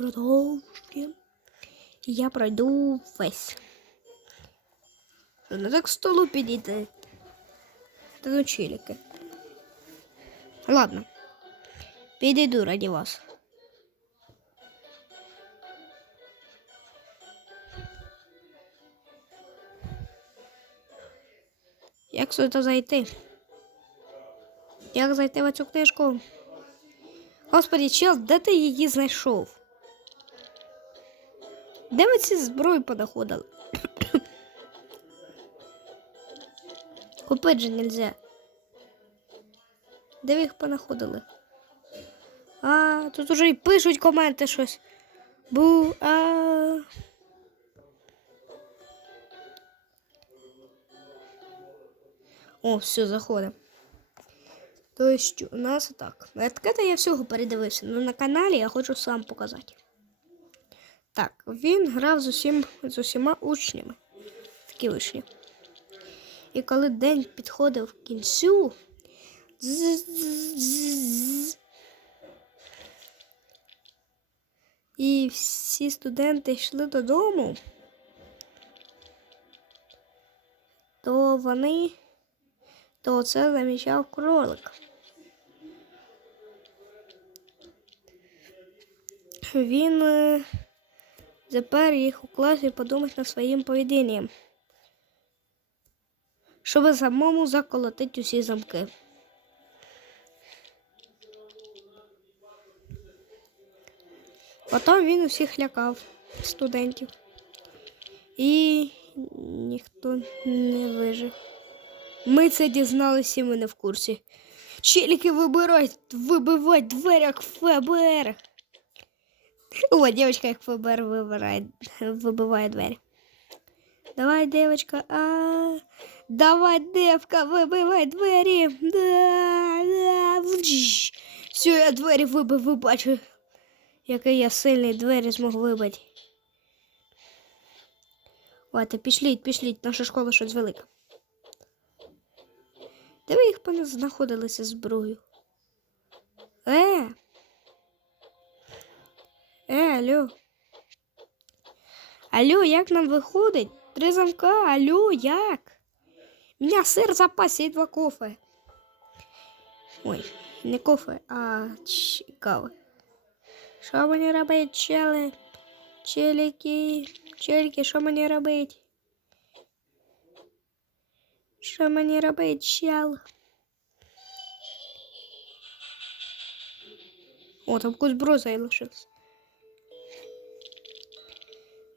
продовжуємо. І я пройду весь. Не так к столу підійти. Та ну чиліки. Ладно. Підійду раді вас. Як сюди зайти? Як зайти в цю книжку? Господи, чел, де ти її знайшов? Де ви ці зброї понаходили? Купити же нельзя. Де ви їх понаходили? А, тут уже і пишуть коменти щось. Бу, а. О, все, заходимо. Тобто у нас так. Етикета я всього передивився, але на каналі я хочу сам показати. Так, він грав з, усім, з усіма учнями. Такі вишні. І коли день підходив к кінцю, і всі студенти йшли додому, то вони, то це замічав кролик. Він е, запер їх у класі подумати над своїм поведінням, щоб самому заколотити усі замки. Потім він усіх лякав студентів. І ніхто не вижив. Ми це дізналися, і ми не в курсі. Челіки вибирають, вибивать двері, як ФБР. О, девочка, як ФБР вибирає, вибиває двері. Давай, девочка, а давай, девка, вибивай двері. Да, да. Все, я двері вибив, ви бачу, я сильний двері змог вибити. Ладно, пішліть, пішліть, наша школа щось велика. Де ви їх пане знаходилися зброю? Е! Е, алло. Алло, як нам виходить? Три замка, алло, як? У меня сыр в запасе и два кофе. Ой, не кофе, а кава. Що мені робить, чели? Челіки, челіки, що мені робить? Що мені робить, чел? О, там якийсь зброй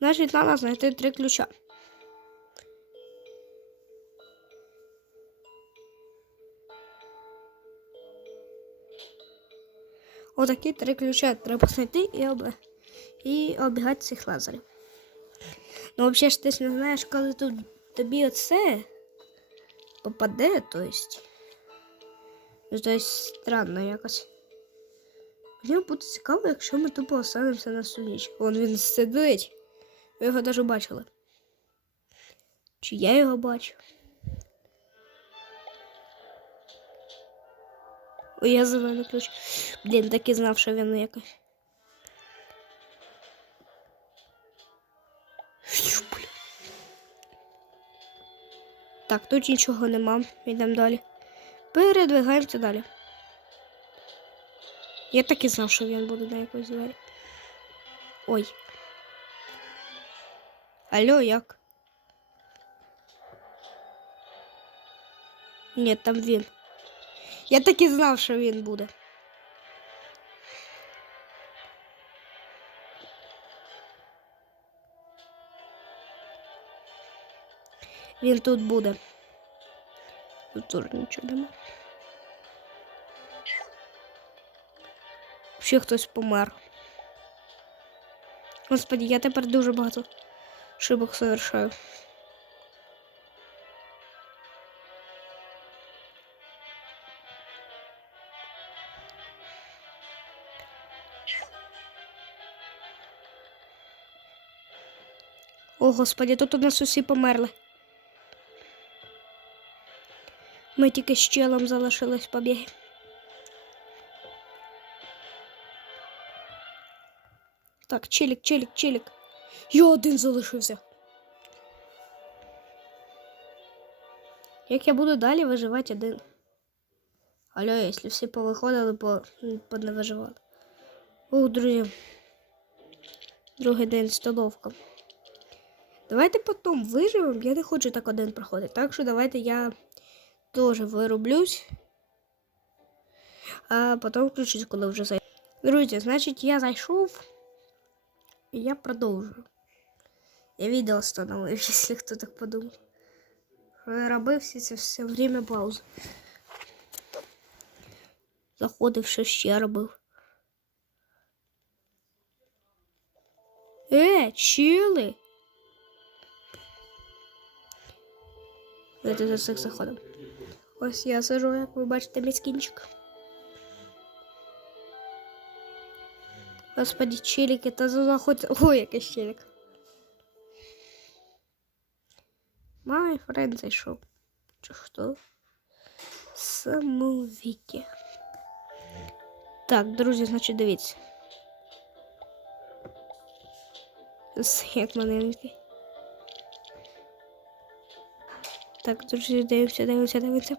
Значить, треба знайти три ключа. Отакі три ключа треба знайти і, об... і обігати цих лазерів. Ну, взагалі ж ти не знаєш, коли тут тобі оце попаде, то есть. Ну, то есть странно якось. Мені буде цікаво, якщо ми тупо останемося на всю. Вон він сидить. Ви його навіть бачили. Чи я його бачу? Ой, я зелений ключ. Блін, так і знав, що він якось. Так, тут нічого нема. Йдемо далі. Передвигаємося далі. Я так і знав, що він буде на якоїсь двері. Ой. Алло, як? Ні, там він. Я так і знав, що він буде. Він тут буде. Тут теж нічого нема. Ще хтось помер. Господи, я тепер дуже багато ошибок совершаю. О, господи, тут у нас усі померли. Ми тільки з челом залишились побіги. Так, челік, челік, челік. Я один залишився. Як я буду далі виживати один? Алло, якщо всі повиходили, по, не виживали. Ух, друзі. Другий день столовка. Давайте потім виживемо. Я не хочу так один проходити. Так що давайте я теж вирублюсь. А потім включусь, коли вже зайду. Друзі, значить, я зайшов. І я продовжую. Я відео встановив, якщо хто так подумав. Що я робив це все время паузи. Заходив, що ще робив. Е, чили! Давайте за цих заходом. Ось я сижу, як ви бачите, міскінчик. Господи, челики, та заходь. Ой, якийсь челик. Май френд зайшов. Чи хто? Самовіки. Так, друзі, значить, дивіться. З- Як маленький. Так, друзі, дивимося, дивимося, дивимося.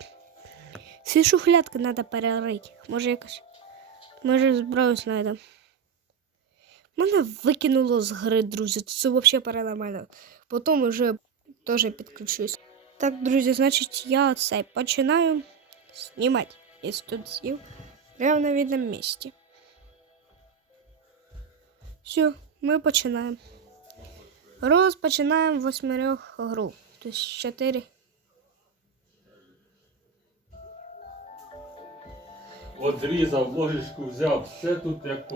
Всі шухлядки треба перерити. Може якось. Може зброю знайдемо. Мене викинуло з гри, друзі. Це взагалі паранормально. Потім вже теж підключусь. Так, друзі, значить, я цей починаю знімати. Якщо тут сів прямо на видному місці. Все, ми починаємо. Розпочинаємо восьмерьох гру. Тобто чотири. Одрізав, ложечку взяв, все тут як.